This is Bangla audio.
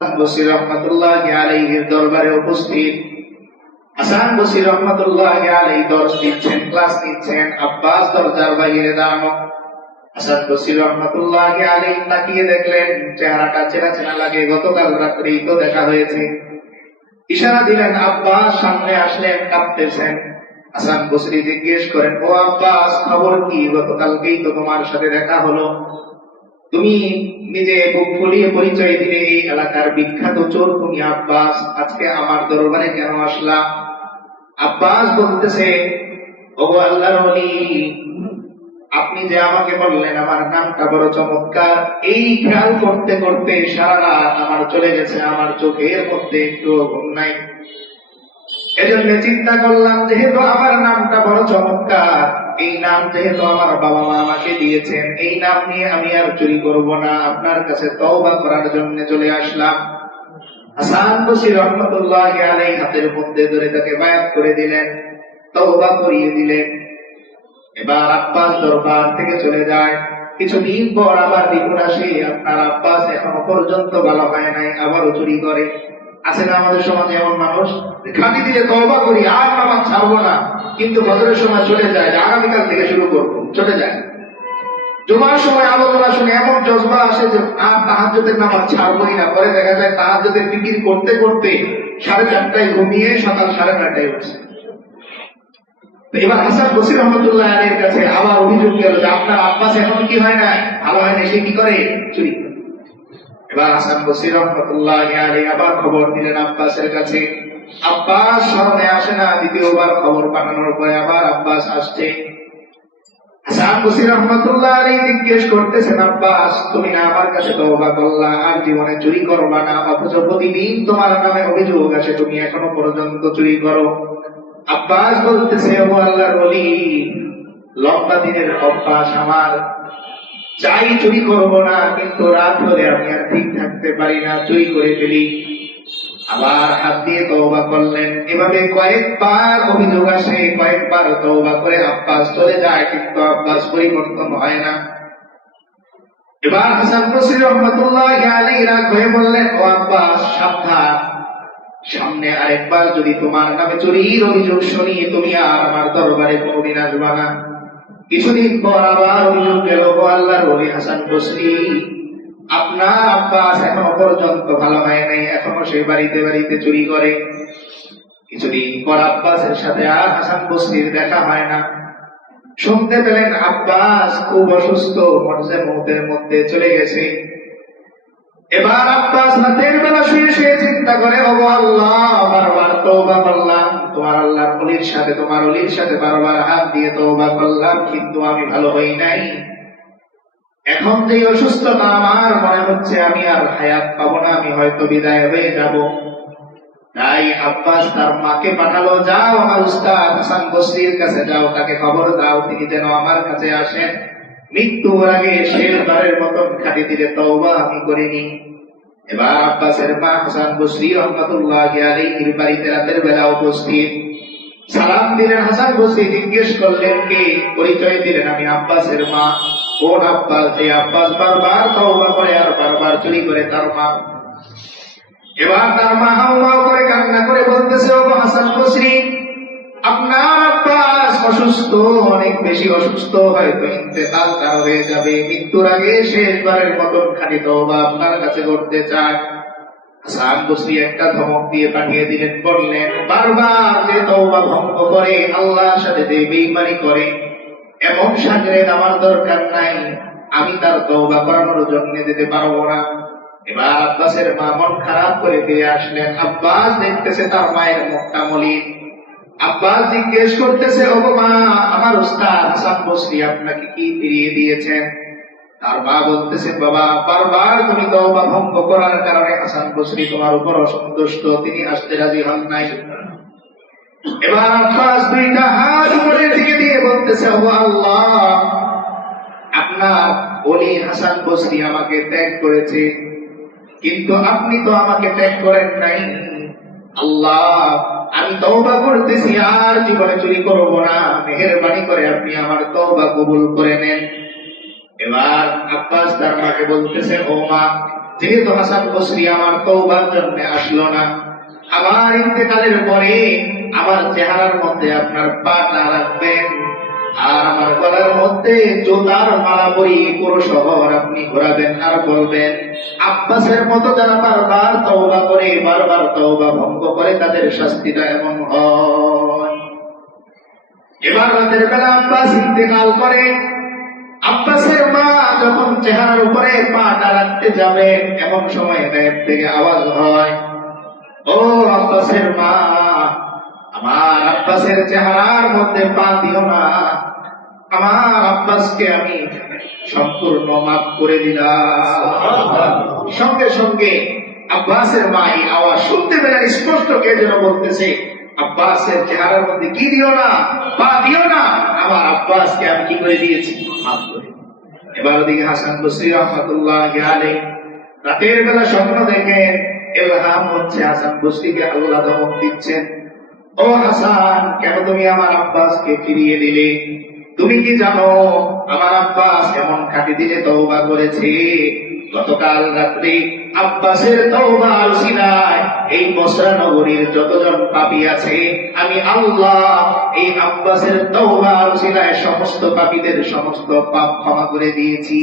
বসরি রহমাতুল্লাহি আলাইহির দরবারে উপস্থিত। হাসান বসরি রহমাতুল্লাহি আলাইহি দর্শ দিচ্ছেন, ক্লাস নিচ্ছেন। আব্বাস দরজার বাইরে দাঁড়ানো। হাসান বসরি রহমাতুল্লাহি আলাইহি তাকিয়ে দেখলেন চেহারাটা চেনা চেনা লাগে, গতকাল রাত্রেই তো দেখা হয়েছে। ইশারা দিলেন, আব্বাস সামনে আসলেন, কাঁপতেছেন। হাসান বসরি জিজ্ঞেস করেন, ও আব্বাস, খবর কি? গতকালকেই তো তোমার সাথে দেখা হলো। তুমি নিজে বুক ফুলিয়ে পরিচয় দিলে এই এলাকার বিখ্যাত চোর তুমি আব্বাস, আজকে আমার দরবারে কেন আসলা? আব্বাস বলতেছে, ওগো আল্লাহর ওলি, আপনি যে আমাকে বললেন আমার নামটা বড় চমৎকার, এই খেয়াল করতে করতে সারা রাত আমার চলে গেছে, আমার চোখের মধ্যে একটু ঘুম নাই। এজন্য চিন্তা করলাম, যেহেতু আমার নামটা বড় চমৎকার, এই নাম যেহেতু আমার বাবা মা আমাকে দিয়েছেন, এই নাম নিয়ে আমি আর চুরি করব না, আপনার কাছে তওবা করার জন্য চলে আসলাম। হাসান বসরি রহমাতুল্লাহি আলাইহি হাতের মধ্যে ধরে তাকে বায়াত করে দিলেন, তওবা করিয়ে দিলেন। এবার আব্বাস দরবার থেকে চলে যায়। কিছুদিন পর আবার রিপোর্ট আসে, আপনার আব্বাস এখনো পর্যন্ত ভালো হয় নাই, আবারও চুরি করে। আছে না আমাদের সমাজে এমন মানুষ, খালি দিলে তওবা করি, আর নামাজ ছাড়বো না, কিন্তু বছরের সময় চলে যায়, আগামীকাল থেকে শুরু করবো, চলে যায়। জুমার সময় আলোচনা শুনে এমন জজবা আসে যে আর তাহাজ্জুদের নামাজ ছাড়বোই না। পরে দেখা যায় তাহাজ্জুদের ফিকির করতে করতে 4:30টায় ঘুমিয়ে সকাল 9:30টায় উঠছে। এবার হাসান বসরি রহমাতুল্লাহি আলাইহির কাছে আবার অভিযোগ গেল যে আপনার আব্বাস এখন কি হয় না, ভালো হয় না, সে কি করে? চুরি। এবার হাসান বসরি রহমাতুল্লাহি আলাইহি আবার খবর দিলেন আব্বাসের কাছে। আব্বাস স্মরণে আসে না। দ্বিতীয়বার খবর পাঠানোর পরে আবার আব্বাস আসছে। হাসান বসরি রহমাতুল্লাহি আলাইহি জিজ্ঞেস করতেছেন, আব্বাস, তুমি না আমার কাছে তওবা করলা, আর জীবনে চুরি করবা না, অথচ প্রতিদিন তোমার নামে অভিযোগ আসে তুমি এখনো পর্যন্ত চুরি করো। আব্বাস বলতেছে, ও আল্লাহর ওলি, লম্বা দিনের অভ্যাস আমার, চাই চুরি করব না, কিন্তু রাত হলে আমি আর ঠিক থাকতে পারি না, চুরি করে ফেলি। আবার হাত দিয়ে তওবা করলেন। এভাবে কয়েকবার অভিযোগ আসে, কয়েকবার তওবা করে আব্বাস চলে যায়, কিন্তু আব্বাস পরিবর্তন হয় না। এবার হাসান বসরি রহমাতুল্লাহি আলাইহি রাগ হয়ে বললেন, ও আব্বাস, সাবধান, সামনে আরেকবার যদি তোমার নামে চুরির অভিযোগ শুনি, তুমি আর আমার দরবারে কোনোদিন আসবা না। কিছুদিন পর আবার অভিযোগ গেল, ও আল্লাহর ওলি হাসান বসরি, আপনার আব্বাস এখনো পর্যন্ত ভালো হয় নাই, এখনো সে বাড়িতে বাড়িতে চুরি করে। কিছুদিন পর আব্বাসের সাথে আর হাসান বসরির দেখা হয় না। শুনতে পেলেন আব্বাস খুব অসুস্থ, মৌতের মধ্যে চলে গেছে। এবার আব্বাস রাতের বেলা শুয়ে শুয়ে চিন্তা করে, ও আল্লাহ, বারবার তওবা করলাম, তোমার আল্লাহর ওলির সাথে, তোমার ওলির সাথে বারবার হাত দিয়ে তওবা করলাম, কিন্তু আমি ভালো হই নাই। এখন যে অসুস্থতা, আমার মনে হচ্ছে আমি আর হায়াত পাবো না, আমি হয়তো বিদায় হয়ে যাব। তাই আব্বাস তার মাকে পাঠালো, যাও আমার উস্তাদ হাসান বসরির কাছে যাও, তাকে খবর দাও তিনি যেন আমার কাছে আসেন, মৃত্যুর আগে শেষবারের মতন খাটি দিলে তওবা আমি করিনি। এবার আব্বাসের মা হাসান বসরি রহমাতুল্লাহি আলাইহির বাড়িতে রাতের বেলা উপস্থিত। সালাম দিলেন হাসান বসরি, জিজ্ঞেস করলেন কে? পরিচয় দিলেন, আমি আব্বাসের মা। কোন আব্বাস? যে আব্বাস বারবার তওবা করে আর বারবার চুরি করে, তার মা। এবার তার মা হাওমাও করে কান্না করে বলতেছে, ও হাসান বসরি, আপনার আব্বাস অসুস্থ, অনেক বেশি অসুস্থ, হয়তো ইন্তেকাল তার হয়ে যাবে, মৃত্যুর আগে শেষবারের মতন খালি তওবা আপনার কাছে করতে চায়। হাসান বসরি একটা ধমক দিয়ে পাঠিয়ে দিলেন, বললেন, বারবার যে তওবা ভঙ্গ করে, আল্লাহর সাথে যে বেঈমানি করে, এমন শাগরেদ আমার দরকার নাই, আমি তার তওবা করানোর জন্য দিতে পারবো না। এবার আব্বাসের মা মন খারাপ করে ফিরে আসলেন। আব্বাস দেখতেছে তার মায়ের মুখটা মলিন। আব্বাস জিজ্ঞেস করতেছে, ও মা, আমার উস্তাদ হাসান বসরি আপনাকে কি ফিরিয়ে দিয়েছেন? তার মা বলতেছে, বাবা, বারবার তুমি তওবা ভঙ্গ করার কারণে হাসান বসরি তোমার উপর অসন্তুষ্ট, তিনি আসতে রাজি হন নাই। এবার আব্বাস দুইটা হাত উপরের দিকে দিয়ে বলতেছে, ও আল্লাহ, আপনার ওলি হাসান বসরি আমাকে ত্যাগ করেছে, কিন্তু আপনি তো আমাকে ত্যাগ করেন নাই। আল্লাহ, আমি তওবা করতেছি, আর জীবনে চুরি করব না, মেহেরবানি করে আপনি আমার তওবা কবুল করে নেন। এবার আব্বাস তার মাকে বলতেছে, ও মা, যেহেতু হাসান বসরি আমার তওবার জন্য আসলো না, আমার ইন্তেকালের পরে আমার চেহারার মধ্যে আপনার পাটা রাখবেন, আর আমার গলার মধ্যে জোতার মালা পরিয়ে পুরো শহর আপনি ঘোরাবেন আর বলবেন, আব্বাসের মতো যারা বারবার তওবা করে, বারবার তওবা ভঙ্গ করে, তাদের শাস্তিটা এমন হয়। এবার রাতের বেলা আব্বাস ইন্তেকাল করে। আব্বাসের মা যখন চেহারার উপরে পাটা রাখতে যাবে, এমন সময় গায়েব থেকে আওয়াজ হয়, ও আব্বাসের মা, আমার আব্বাসের চেহারার মধ্যে পা দিও না, আমার আব্বাসকে আমি সম্পূর্ণ মাফ করে দিলাম। সঙ্গে সঙ্গে আব্বাসের মা এই আওয়াজ শুনতে পেলেন, স্পষ্ট কে যেন বলতেছে, আব্বাসের চেহারার মধ্যে কি দিও না, পা দিও না, আমার আব্বাসকে আমি কি করে দিয়েছি, মাফ করে। এবার ওদিকে হাসান বসরি রাহমাতুল্লাহি আলাইহি রাতের বেলা স্বপ্ন দেখেন, ইলহাম হচ্ছে হাসান বসরিকে আল্লাহ ধমক দিচ্ছেন, ও হাসান, কেন তুমি আমার আব্বাসকে ফিরিয়ে দিলে? তুমি কি জানো আমার আব্বাস এমন খাঁটি দিলে তওবা করেছে? গতকাল রাত্রে আব্বাসের তওবার উসিলায় এই বসরা নগরীর যতজন পাপী আছে, আমি আল্লাহ এই আব্বাসের তওবার উসিলায় সমস্ত পাপীদের সমস্ত পাপ ক্ষমা করে দিয়েছি।